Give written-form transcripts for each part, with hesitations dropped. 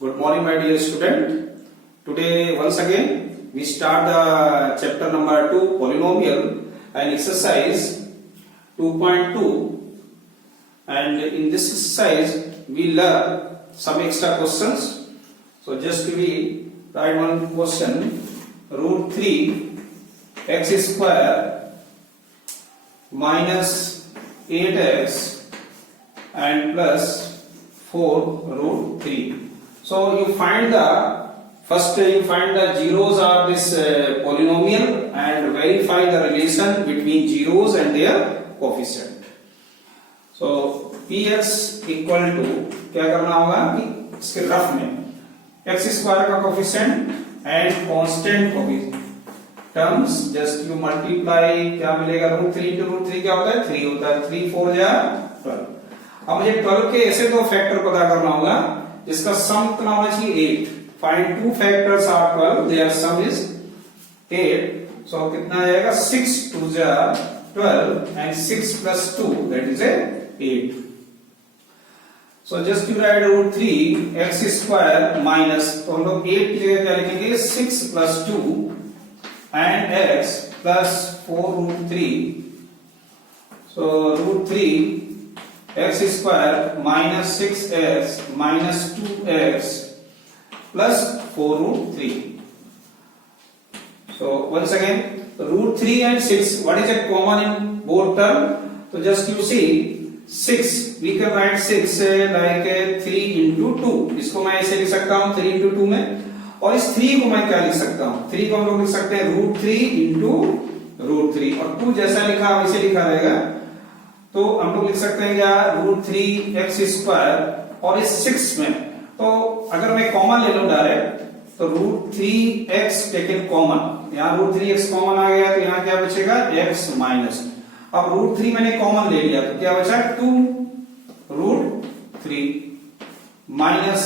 Good morning, my dear student. Today, once again, we start the chapter number 2, polynomial, and exercise 2.2. And in this exercise, we learn some extra questions. So, just we write one question: root 3 x square minus 8x and plus 4 root 3. So you find the zeros of this polynomial and verify the relation between zeros and their coefficient. So px equal to क्या करना होगा कि इसके rough में x square का coefficient and constant coefficient terms just you multiply क्या मिलेगा root 3 into root 3 क्या होता है 3 होता है 3 4 या 12. अब मुझे 12 के ऐसे दो फैक्टर पता करना होगा जिसका सम कितना होना चाहिए 8. Find two factors are 12 their sum is 8. So कितना आ जाएगा 6 2 जा 12 and 6 plus 2 that is 8. So just you write root 3 x square minus तो हम लोग 8 की जगह क्या लिखेंगे 6 plus 2 and x plus 4 root 3. So root 3 x square minus 6x minus 2x plus 4 root 3. So once again root 3 and 6 what is a common in both term? So just you see 6 we can write 6 like 3 into 2. इसको मैं ऐसे लिख सकता हूँ 3 into 2 में और इस 3 को मैं क्या लिख सकता हूँ 3 को हम लोग लिख सकते हैं root 3 into root 3 और 2 जैसा लिखा वैसे लिखा रहेगा. तो हम लोग लिख सकते हैं क्या रूट 3 एक्स स्क्वायर और इस 6 में तो अगर मैं कॉमन ले लूं डायरेक्ट तो रूट 3 एक्स टेकन कॉमन यहाँ रूट 3 एक्स कॉमन आ गया तो यहाँ क्या बचेगा एक्स माइनस. अब रूट 3 मैंने कॉमन ले लिया तो क्या बचा 2 रूट 3 माइनस.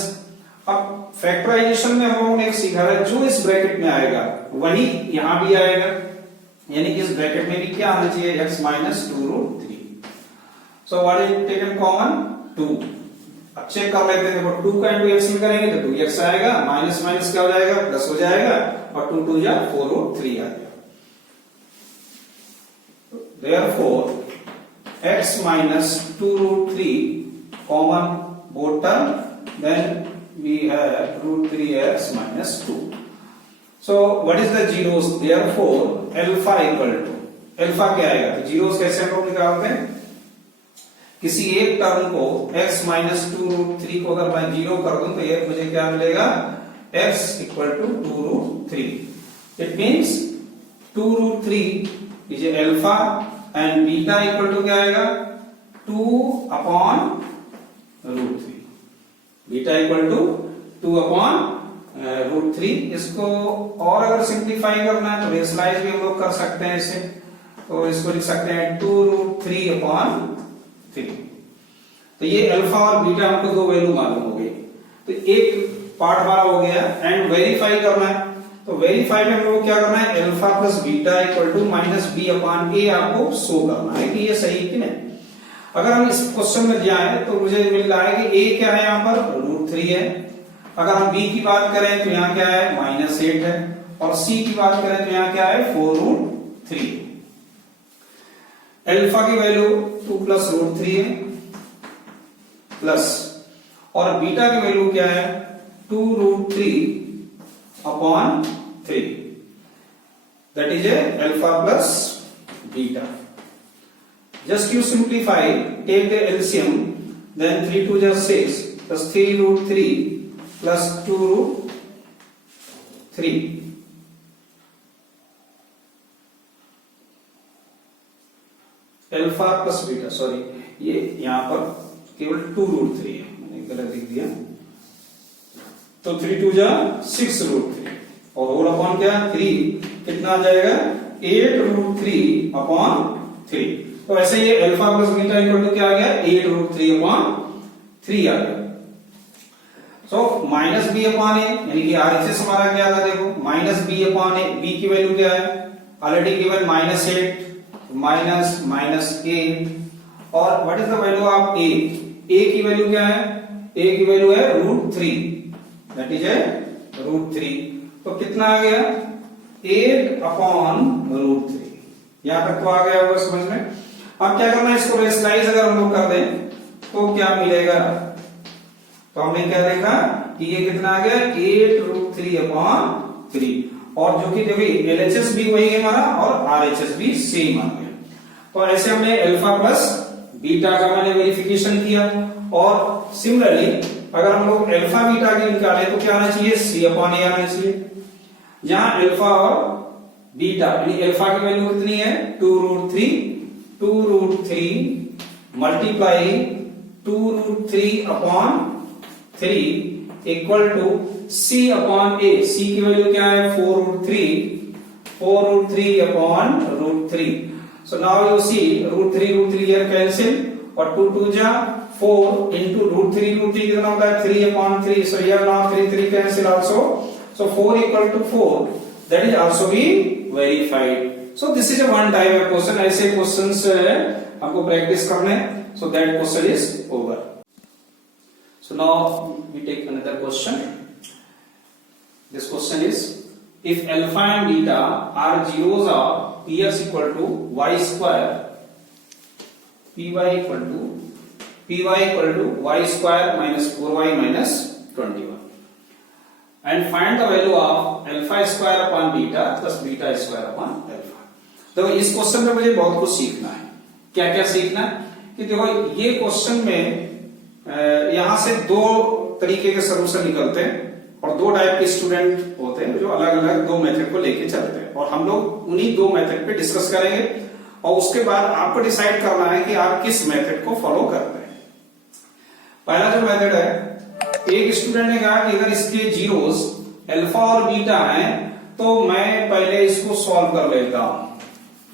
अब फैक्टराइजेशन में हम लोगों ने एक सीखा है जो इस ब्रैकेट में आएगा वही यहां भी आएगा यानी कि इस ब्रैकेट में भी क्या आना चाहिए x minus 2 root 3. So what is taken common 2. अब चेक कर लेते हैं देखो 2 का इंटू x में करेंगे तो 2x आएगा माइनस माइनस क्या हो जाएगा प्लस हो जाएगा और 2 2 या 4 रूट 3 आ जाएगा. Therefore x minus 2 root 3 common both term then we have root 3x minus 2. So what is the zeros? Therefore alpha equal to alpha क्या आएगा तो zeros कैसे हम लोग निकालते हैं किसी एक टर्म को x माइनस 2 रूट 3 को अगर मैं 0 कर दूं तो ये मुझे क्या मिलेगा x equal to 2 root 3. It means 2 root 3 is alpha and beta equal to क्या आएगा 2 upon root 3. Beta equal to 2 upon root 3. इसको और अगर सिंप्लीफाई करना है तो रेशनलाइज भी हम लोग कर सकते हैं इसे तो इसको लिख सकते हैं 2 रूट 3 अपॉन 3. तो ये अल्फा और बीटा हमको दो वैल्यू मालूम हो गई तो एक पार्ट हमारा हो गया एंड वेरीफाई करना है तो वेरीफाई में हम लोग क्या करना है alpha plus beta equal to minus B upon A आपको शो करना है कि ये सही है कि नहीं. अगर हम इस क्वेश्चन में जाएं तो मुझे मिल रहा है कि ए क्या है यहाँ पर रूट 3 है. अगर हम बी की बात करें तो यहाँ क्या है माइनस 8 है और सी की बात करें तो यहाँ क्या है 4 रूट 3. अल्फा की वैल्यू 2 प्लस रूट 3 है प्लस और बीटा की वैल्यू क्या है 2 root 3 upon 3 that is a alpha plus beta. Just you simplify take the LCM then 3 2 जा 6 plus 3 root 3 plus 2 root 3. Alpha plus beta sorry ये यहां पर केवल 2 रूट 3 है मैंने गलत लिख दिया तो 3 2 जा 6 रूट 3 और होल अपॉन क्या 3 कितना आ जाएगा 8 रूट 3 अपॉन 3. तो ऐसे ये alpha plus beta equal to क्या आ गया 8 रूट 3 अपॉन 3 आ गया. So minus B upon A यानी कि आरएचएस हमारा क्या था देखो minus B upon A. B की वैल्यू क्या है already given minus 8 minus minus 8 और what is the value of A. A की वैल्यू क्या है ए की वैल्यू है रूट 3 दैट इज ए √3। तो कितना आ गया 8/√3। यहां तक तो आ गया होगा समझ में। अब क्या करना है, इसको रेशनलाइज अगर हम लोग कर दें तो क्या मिलेगा, तो हमने क्या देखा कि ये कितना आ गया 8√3/3, और जो कि देखिए एलएचएस भी वही है हमारा और आरएचएस भी सेम आ गया। तो ऐसे हमने अल्फा प्लस बीटा का मैंने वेरिफिकेशन किया, और सिमिलरली अगर हम लोग अल्फा बीटा की निकाले तो क्या आना चाहिए C/A आना चाहिए। जहां अल्फा और बीटा यानी अल्फा की वैल्यू कितनी है 2√3 multiply 2√3/3 equal to C/A। C की वैल्यू क्या है 4√3/3। So now you see √3 here cancel, और 2 2 जा 4 into √3 कितना होता है 3/3। So here now 3 cancel also, so 4 equal to 4, that is also be verified. So this is a one type of question। ऐसे questions हमको प्रैक्टिस करने, so that question is over। So now we take another question। This question is, if alpha and beta are zeros of Px equal to y square, Py equal to y square minus 4y minus 21, and find the value of alpha square upon beta plus beta square upon alpha। देखो इस question में मुझे बहुत कुछ सीखना है। क्या क्या सीखना है कि देखो ये क्वेश्चन में यहां से दो तरीके के सॉल्यूशन निकलते हैं, और दो टाइप के स्टूडेंट होते हैं जो अलग अलग दो मेथड को लेके चलते हैं, और हम लोग उन्हीं दो मेथड पे डिस्कस करेंगे, और उसके बाद आपको डिसाइड करना है कि आप किस मेथड को फॉलो करते हैं। पहला जो मेथड है, एक स्टूडेंट ने कहा कि अगर इसके जीरोस अल्फा और बीटा हैं तो मैं पहले इसको सॉल्व कर लेता हूं।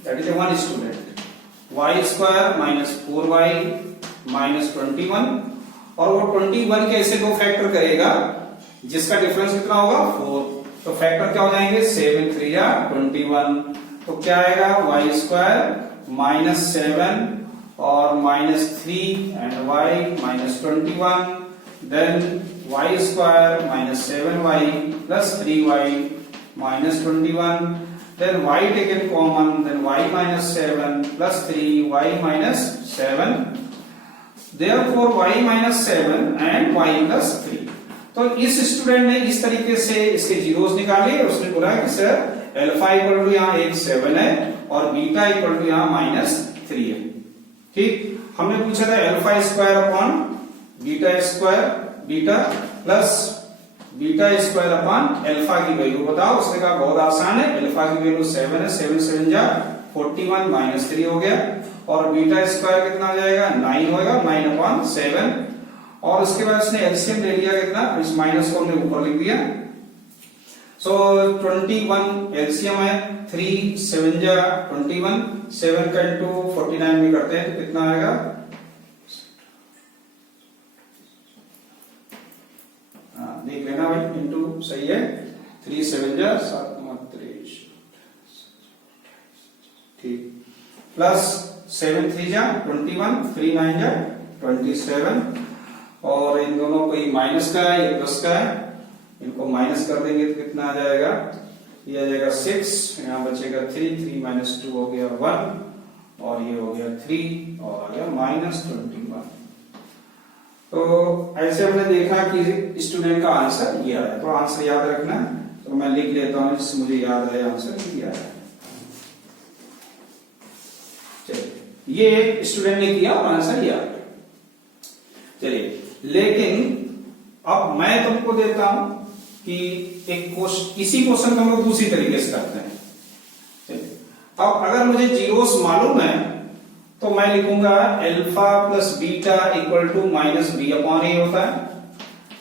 That is one student. y square minus 4y minus 21, और वो 21 के ऐसे दो फैक्टर करेगा जिसका डिफरेंस कितना होगा 4। तो फैक्टर क्या हो जाएंगे 7 3 या 21। तो क्या आएगा y स्क्वायर माइनस 7 और minus 3 and y minus 21, then y square minus 7y plus 3y minus 21, then y taken common, then y minus 7 plus 3 y minus 7, therefore y minus 7 and y plus 3। तो इस student ने इस तरीके से इसके zeros निकाले, उसने बोला कि सर अल्फा इक्वल टू यहाँ 7 है और बीटा इक्वल टू यहाँ -3 है। ठीक, हमने पूछा था alpha square upon beta plus beta square upon alpha की वैल्यू बताओ। उसने कहा बहुत आसान है, अल्फा की वैल्यू 7 है, 7 7 जा 41 -3 हो गया, और बीटा स्क्वायर कितना हो जाएगा 9 होगा, 9/7, और उसके बाद उसने एलसीएम ले लिया कितना, इस माइनस को हमने ऊपर लिख दिया। सो 21 एलसीएम है, 3 7 जा 21, 7 का इंटू 49 में करते हैं तो कितना आएगा, देख लेना भाई, इंटू सही है, 3 7 जा 7 33, ठीक, प्लस 7 3 जा 21, 3 9 जा 27, और इन दोनों को ये माइनस का है ये प्लस का है, इनको माइनस कर देंगे तो कितना आ जाएगा, ये आ जाएगा 6, यहाँ बचेगा 3 3 - 2 हो गया 1, और ये हो गया 3 और आ गया -21। तो ऐसे हमने देखा कि स्टूडेंट का आंसर ये आया। तो आंसर याद रखना, तो मैं लिख लेता हूं जिससे मुझे याद रहे आंसर क्या है। चलिए, ये एक स्टूडेंट ने किया और आंसर ये आ गया। चलिए, लेकिन अब मैं तुमको देता हूं कि एक इसी क्वेश्चन को हम लोग दूसरी तरीके से करते हैं। चलिए, अब अगर मुझे जीरोस मालूम है तो मैं लिखूंगा alpha plus beta equal to -b/a होता है,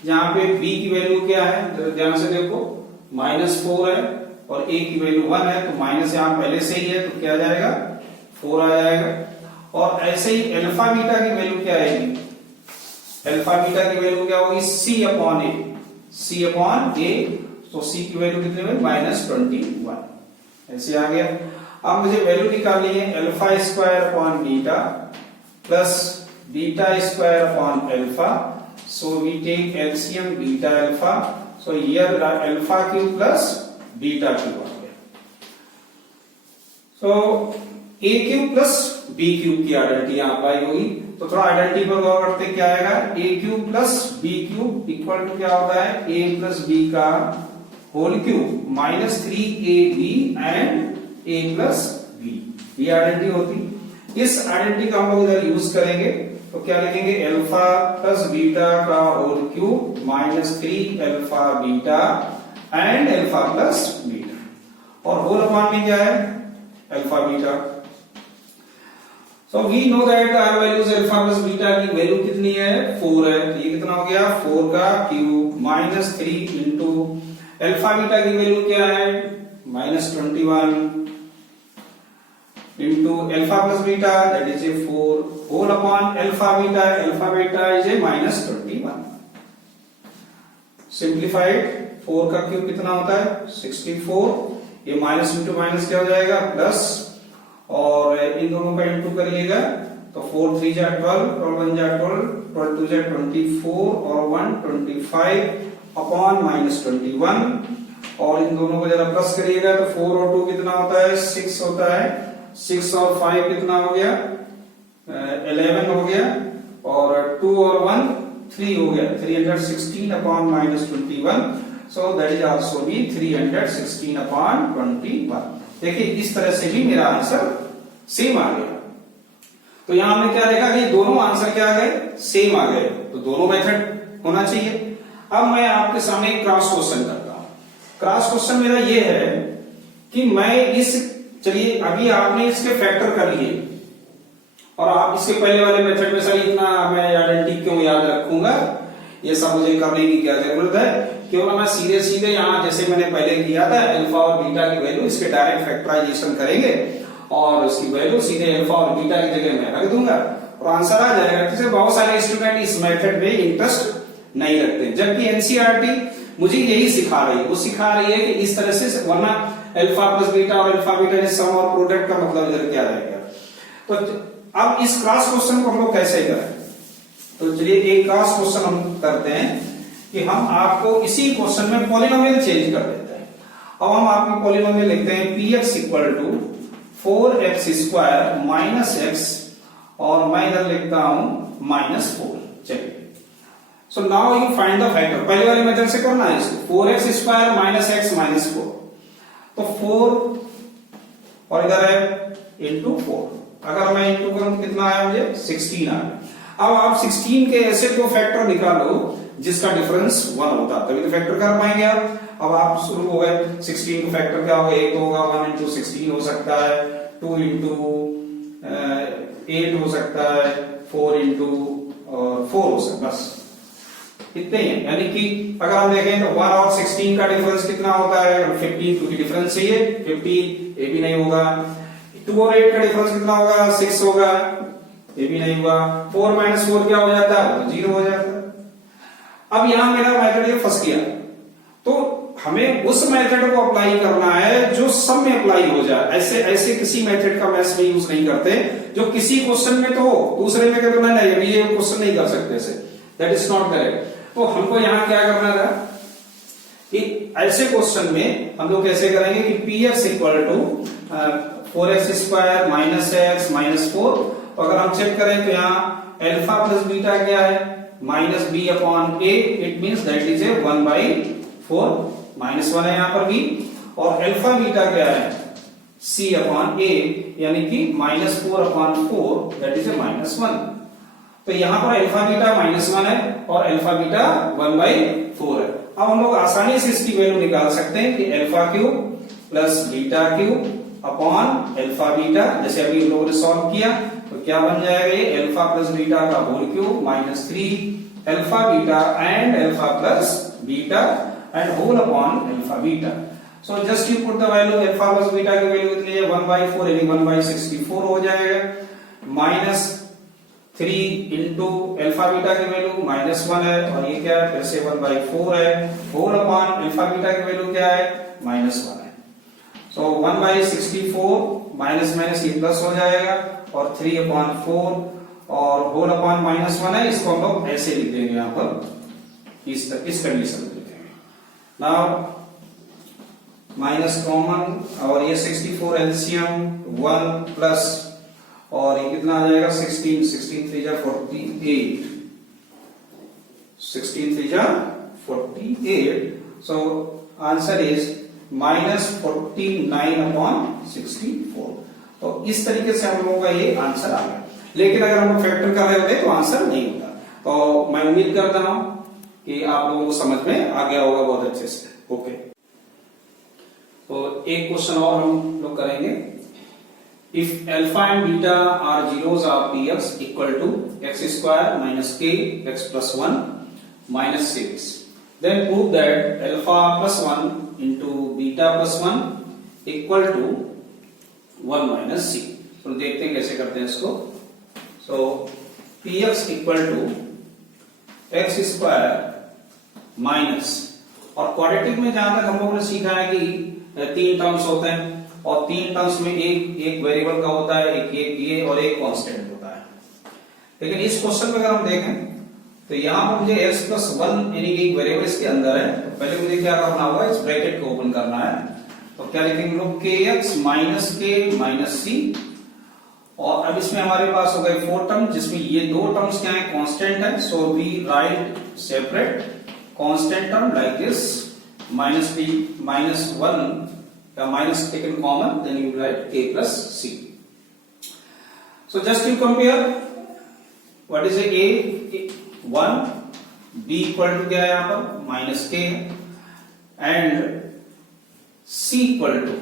जहां पे b की वैल्यू क्या है ध्यान से देखो, -4 है और a की वैल्यू 1 है, तो माइनस यहां पहले से ही है तो क्या आ जाएगा 4 आ जाएगा। और ऐसे ही अल्फा बीटा की वैल्यू क्या आएगी, अल्फा बीटा की वैल्यू क्या होगी C/A, तो c की वैल्यू कितनी हुई -21, ऐसे आ गया। अब मुझे वैल्यू निकालनी है alpha square upon beta plus beta square upon alpha, so we take LCM beta alpha so here alpha cube plus beta cube आ गया। So A cube plus B cube की आइडेंटिटी यहां पाई होगी। तो थोड़ा आइडेंटिटी पर गौर करते क्या आएगा, A cube plus B cube equal to क्या होता है, ए प्लस बी का whole cube minus 3ab and A plus B, ये आइडेंटिटी होती। इस आइडेंटिटी का हम लोग इधर यूज करेंगे तो क्या लिखेंगे, अल्फा प्लस बीटा का whole cube minus 3 alpha beta and alpha plus beta, और होल अपॉन में क्या है, alpha beta. So we know that are values alpha plus beta की वैल्यू कितनी है, 4 है। तो ये कितना हो गया, 4 का cube minus 3 into alpha beta की वैल्यू क्या है, minus 21 into alpha plus beta that is a 4 whole upon alpha beta is a minus 21। Simplified 4 का क्यूब कितना होता है 64, ये माइनस इंटू माइनस क्या हो जाएगा प्लस, और इन दोनों का इंटू करिएगा तो 4 3 जा 12, 12 1 जा 12, 12 2 जा 24 और 1 25 अपॉन माइनस 21, और इन दोनों को जरा प्लस करिएगा तो 4 और 2 कितना होता है 6 होता है, 6 और 5 कितना हो गया 11 हो गया, और 2 और 1 3 हो गया, 316 upon minus 21। So that is also be 316 upon 21। देखिए इस तरह से भी मेरा आंसर सेम आ गया। तो यहां हमने क्या देखा कि दोनों आंसर क्या आ गए, सेम आ गए, तो दोनों मेथड होना चाहिए। अब मैं आपके सामने एक क्रॉस क्वेश्चन करता हूं। क्रॉस क्वेश्चन मेरा ये है कि मैं इस, चलिए अभी आपने इसके फैक्टर कर लिए, और आप इसके पहले वाले मेथड में सर इतना मैं आइडेंटिटी क्यों याद रखूंगा, ये सब मुझे करने की क्या जरूरत है, क्यों ना मैं सीधे सीधे यहाँ जैसे मैंने पहले किया था अल्फा और बीटा की वैल्यू इसके डायरेक्ट फैक्टराइजेशन करेंगे, और इसकी वैल्यू सीधे अल्फा और बीटा की जगह मैं रख दूंगा और आंसर आ जाएगा। जैसे बहुत सारे स्टूडेंट इस मेथड में इंटरेस्ट नहीं रखते, जबकि एनसीईआरटी मुझे यही सिखा रही है, वो सिखा रही है कि इस तरह से, वरना अल्फा प्लस बीटा और अल्फा बीटा के सम और प्रोडक्ट का मतलब इधर क्या रहेगा। तो अब इस क्रॉस क्वेश्चन को हम लोग कैसे करें, तो चलिए एक क्रॉस क्वेश्चन हम करते हैं कि हम आपको इसी क्वेश्चन में पॉलिनोमियल चेंज कर देते हैं। अब हम आपको पॉलिनोमियल लिखते हैं px equal to 4x square minus x, और मैं इधर लिखता हूं माइनस 4। चलिए so now you find the factor, पहले वाले मेथड से करना है इसको, 4x square minus x minus 4, तो 4 और इधर है इंटू 4, अगर मैं इंटू करूं तो कितना आया मुझे 16 आ गया। अब आप 16 के ऐसे दो फैक्टर निकालो जिसका डिफरेंस 1 होता, तभी तो फैक्टर कर पाएंगे आप। अब आप शुरू हो गए, 16 को फैक्टर क्या होगा, 1 होगा, 1 इंटू 16 हो सकता है, 2 इंटू 8 हो सकता है, 4 इंटू 4 हो सकता है, बस इतने ही है। यानी कि अगर हम देखें तो 1 और 16 का डिफरेंस कितना होता है 15, क्योंकि डिफरेंस चाहिए 15, ये भी नहीं होगा। 2 और 8 का डिफरेंस कितना होगा 6 होगा, ये भी नहीं हुआ। 4 माइनस 4 क्या हो जाता है 0 हो जाता है। अब यहां मेरा मेथड ये फंस गया, तो हमें उस मेथड को अप्लाई करना है जो सब में अप्लाई हो जाए। ऐसे किसी मेथड का मैथ्स में यूज नहीं करते जो किसी क्वेश्चन में तो हो, दूसरे में कहते नहीं अभी ये क्वेश्चन नहीं कर सकते ऐसे, दैट इज नॉट करेक्ट। तो हमको यहां क्या करना था कि ऐसे क्वेश्चन में हम लोग कैसे करेंगे कि px equal to 4x square minus x minus 4, तो अगर हम चेक करें तो यहाँ अल्फा प्लस बीटा क्या है minus B upon A, it means that is a 1/4, minus 1 है यहाँ पर भी, और अल्फा बीटा क्या है c अपॉन ए, यानी कि minus 4 upon 4 that is a minus 1। तो यहाँ पर अल्फा बीटा माइनस 1 है और अल्फा बीटा 1/4 है। अब हम लोग आसानी से इसकी वैल्यू निकाल सकते हैं कि alpha cube plus beta cube upon alpha beta, जैसे अभी हम लोगों ने सॉल्व किया तो क्या बन जाएगा ये अल्फा प्लस बीटा का whole cube minus 3 alpha beta and alpha plus beta and whole upon alpha beta. So just you put the value, alpha plus beta की वैल्यू कितनी है 1/4 यानी 1/64 हो जाएगा, माइनस 3 इंटू अल्फा बीटा की value minus 1 है, और ये क्या है फिर से 1/4 है, होल अपॉन अल्फा बीटा की वैल्यू क्या है माइनस 1 है। सो 1/64 माइनस माइनस ये प्लस हो जाएगा, और 3/4 और होल अपॉन माइनस 1 है, इसको हम लोग ऐसे लिख देंगे यहाँ पर इस कंडीशन में लिखेंगे। नाउ माइनस कॉमन और ये 64 एलसीएम 1 प्लस और ये कितना आ जाएगा 16 16 3 जा 48 16 3 जा 48 so answer is minus 49 upon 64। तो इस तरीके से हम लोगों का ये आंसर आ गया। लेकिन अगर हम फैक्टर कर रहे होते तो आंसर नहीं होता। तो मैं उम्मीद करता हूं कि आप लोगों को समझ में आ गया होगा बहुत अच्छे से। ओके, तो एक क्वेश्चन और हम लोग करेंगे। If alpha and beta are zeros of px equal to x square minus k x plus 1 minus 6 then prove that alpha plus 1 into beta plus 1 equal to 1 minus c। तो देखते हैं कैसे करते हैं इसको। so px equal to x square minus, और quadratic में जहां तक हम लोगों ने सीखा है कि 3 टर्म्स होते हैं और 3 टर्म्स में एक वेरिएबल का होता है, एक ये और एक कांस्टेंट होता है। लेकिन इस क्वेश्चन में अगर हम देखें तो यहां पर मुझे x प्लस 1 यानी कि एक वेरिएबल इसके अंदर है, तो पहले मुझे क्या करना होगा, इस ब्रैकेट को ओपन करना है। तो क्या लिखेंगे लोग, kx minus k minus c, और अब इसमें हमारे पास हो गए 4 टर्म जिसमें ये 2 टर्म्स क्या है, कांस्टेंट है। So we write separate constant term like this minus b minus 1 या minus taken common, then you write k plus c। So just you compare what is a 1, b equal to क्या है यहां पर minus k and c equal to,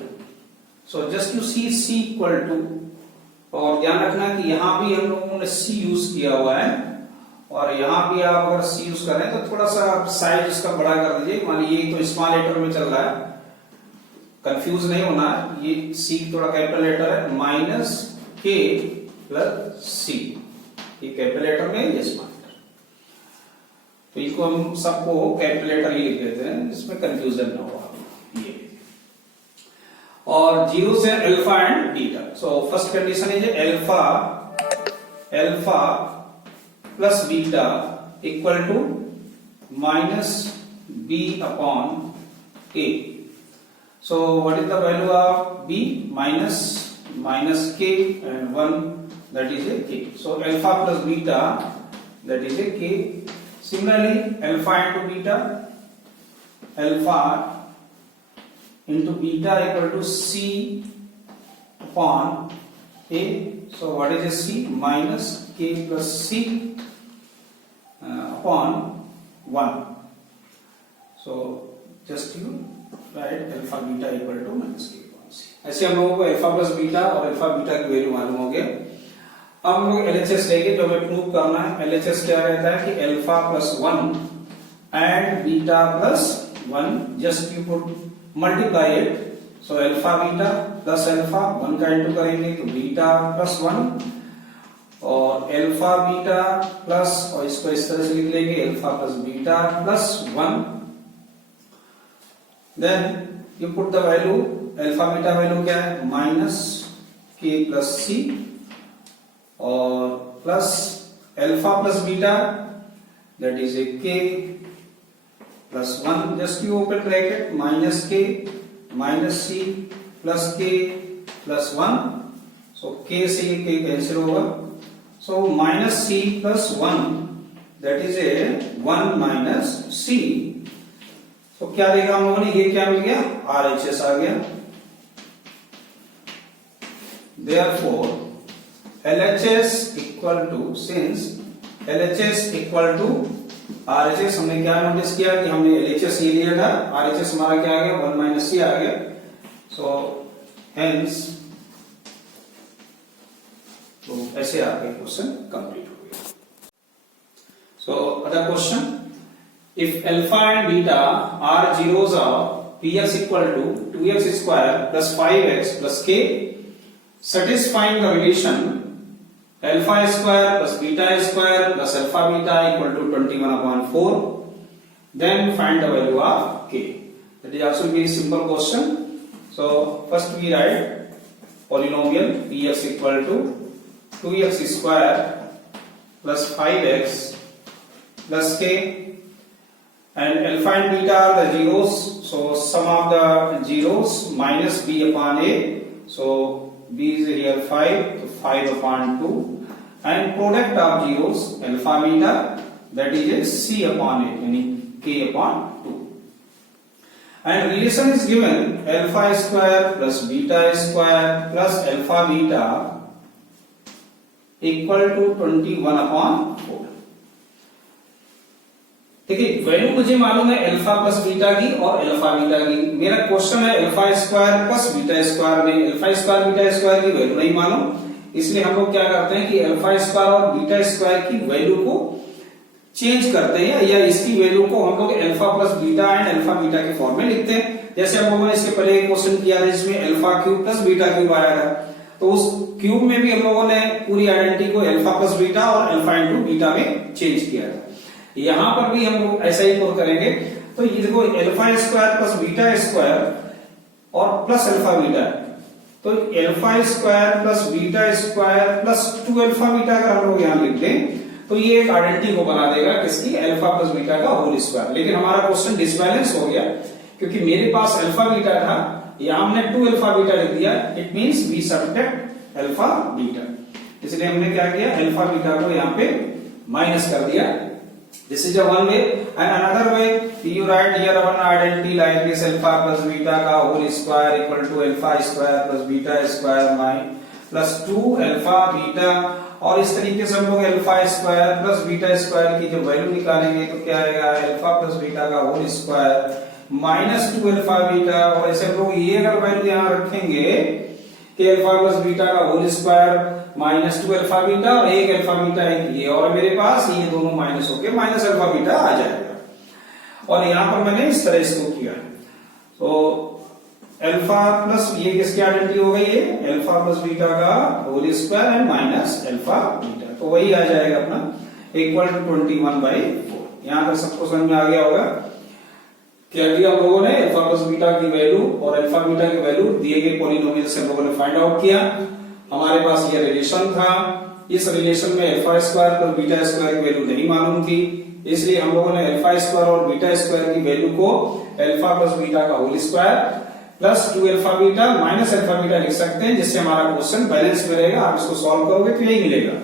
so just you see c equal to, और ध्यान रखना कि यहां भी हम लोगों ने c यूज किया हुआ है और यहां भी आप अगर c यूज कर रहे हैं तो थोड़ा सा साइज उसका बड़ा कर दीजिए। मान लीजिए ये तो स्मॉल लेटर में चल रहा है, कंफ्यूज नहीं होना, ये c थोड़ा कैपिटल लेटर है, माइनस k प्लस c, ये कैपिटल लेटर में, ये स्मॉल। तो इसको हम सबको कैलकुलेटर ही लिख देते हैं जिसमें कंफ्यूजन ना हो। ये और जीरो से alpha and beta. So first condition is alpha plus beta equal to minus b upon a। So what is the value of b, minus k and 1 that is a k। So alpha plus beta that is a k। Similarly, alpha into beta equal to c upon a. So what is a c? Minus k plus c upon 1. So just you write alpha beta equal to minus k upon c. ऐसे हम लोगों को alpha plus beta और alpha beta की value मालूम हो गया। अब हम लोग LHS लेंगे, जो हमें प्रूव करना है। LHS क्या रहता है कि alpha plus 1 and beta plus 1, just you put multiply it. So alpha beta plus alpha 1 का इंटू करेंगे तो बीटा प्लस 1, और अल्फा बीटा प्लस, और इसको इस तरह से लिख लेंगे alpha plus beta plus 1। Then you put the value, alpha beta value क्या है, माइनस k प्लस c और plus alpha plus beta that is a k plus 1, just you open bracket, minus k minus c plus k plus 1। So k से ये k cancel होगा। So minus c plus 1 that is a 1 minus c। तो क्या देगा हम लोगों ने, ये क्या मिल गया, RHS आ गया। Therefore LHS equal to, since LHS equal to RHS, हमने क्या नोटिस किया कि हमने LHS ये लिया था, RHS हमारा क्या आ गया, 1 माइनस c आ गया। सो हेंस, तो ऐसे आपके क्वेश्चन कंप्लीट हो गया। So other question, if alpha and beta are zeros of px equal to 2x square plus 5x plus k, satisfying the relation alpha square plus beta square plus alpha beta equal to 21/4, then find the value of k. That is also a very simple question. So first we write polynomial px equal to 2x square plus 5x plus k, and alpha and beta are the zeros, so sum of the zeros minus b upon a, so b is here 5, so 5 upon 2, and product of zeros alpha beta, that is a c upon a, meaning k upon 2. And relation is given alpha square plus beta square plus alpha beta equal to 21 upon 4. देखिए value मुझे मालूम है alpha plus beta की और alpha beta की। मेरा question है alpha square plus beta square में अल्फा स्क्वायर बीटा स्क्वायर की वैल्यू नहीं मालूम, इसलिए हम लोग क्या करते हैं कि अल्फा स्क्वायर और बीटा स्क्वायर की वैल्यू को चेंज करते हैं या इसकी वैल्यू को हम लोग alpha plus beta and alpha beta के फॉर्म में लिखते हैं। जैसे हम लोगों ने इसके पहले एक क्वेश्चन किया था जिसमें alpha cube plus beta cube आया था, तो उस क्यूब में भी हम लोगों ने पूरी आइडेंटिटी को अल्फा प्लस बीटा और अल्फा इंटू बीटा में चेंज किया था। यहां पर भी हम लोग ऐसा ही करेंगे। तो ये देखो alpha square plus beta square और प्लस अल्फा बीटा, तो alpha square plus beta square plus 2 alpha beta अगर हम लोग यहां लिख दें तो ये एक आइडेंटिटी को बना देगा किसकी, अल्फा प्लस बीटा का होल स्क्वायर। लेकिन हमारा क्वेश्चन डिसबैलेंस हो गया क्योंकि मेरे पास अल्फा बीटा था, यहां हमने 2 अल्फा बीटा लिख दिया, it means we subtract alpha beta, इसलिए हमने क्या किया अल्फा बीटा को यहां पे माइनस कर दिया। This is a one way, and another way you write here one identity like this alpha plus beta का whole square equal to alpha square plus beta square minus plus 2 alpha beta, और इस तरीके से हम लोग alpha square plus beta square की जो value निकालेंगे तो क्या आएगा alpha plus beta का whole square minus 2 alpha beta, और ऐसे हम लोग ये अगर वैल्यू यहाँ रखेंगे कि alpha plus beta का whole square minus 2 alpha beta और एक अल्फा बीटा एक ये, और मेरे पास ये दोनों माइनस होके माइनस अल्फा बीटा आ जाएगा। और यहां पर मैंने इस तरह इसको किया, तो अल्फा प्लस ये किसकी आइडेंटिटी हो गई है अल्फा प्लस बीटा का whole square and minus alpha beta, तो वही आ जाएगा अपना इक्वल टू 21/4। यहां पर सबको समझ में आ गया होगा। क्या किया हम लोगों ने अल्फा प्लस बीटा की वैल्यू और अल्फा बीटा की वैल्यू दिए गए पॉलिनोमियल से हम लोगों ने फाइंड आउट किया। हमारे पास ये रिलेशन था, इस रिलेशन में alpha square plus beta square की वैल्यू नहीं मालूम थी, इसलिए हम लोगों ने अल्फा स्क्वायर और बीटा स्क्वायर की वैल्यू को अल्फा प्लस बीटा का whole square plus 2 alpha beta minus alpha beta लिख सकते हैं, जिससे हमारा क्वेश्चन बैलेंस में रहेगा। आप इसको सॉल्व करोगे तो यही मिलेगा।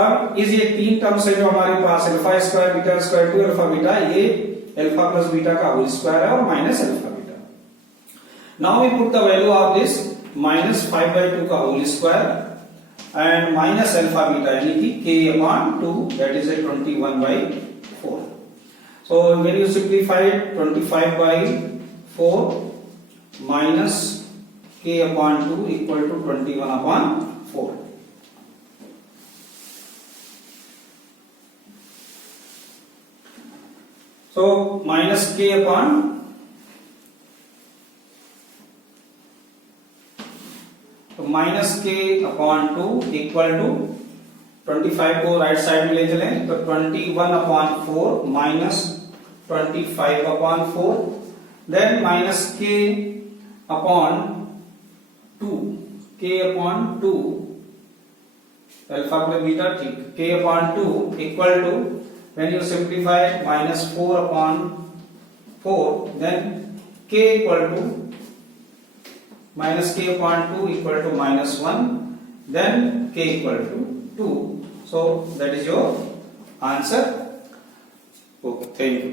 अब इस ये तीन टर्म्स है जो हमारे पास alpha square beta square 2 alpha beta, ये अल्फा प्लस बीटा का होल स्क्वायर है और minus alpha beta. Now we put the value of this minus 5/2 का whole square and minus alpha beta यानी कि k upon 2, that is a 21/4. So when you simplify 25/4 minus k upon 2 equal to 21/4. So minus k upon तो minus k upon 2 equal to 25 को right side में ले चलें तो 21/4 minus 25/4, देन minus k upon 2 alpha plus beta, ठीक, k upon 2 equal to when you simplify minus 4/4, then k equal to minus k upon 2 equal to -1, then k equal to 2. So that is your answer. Okay, thank you.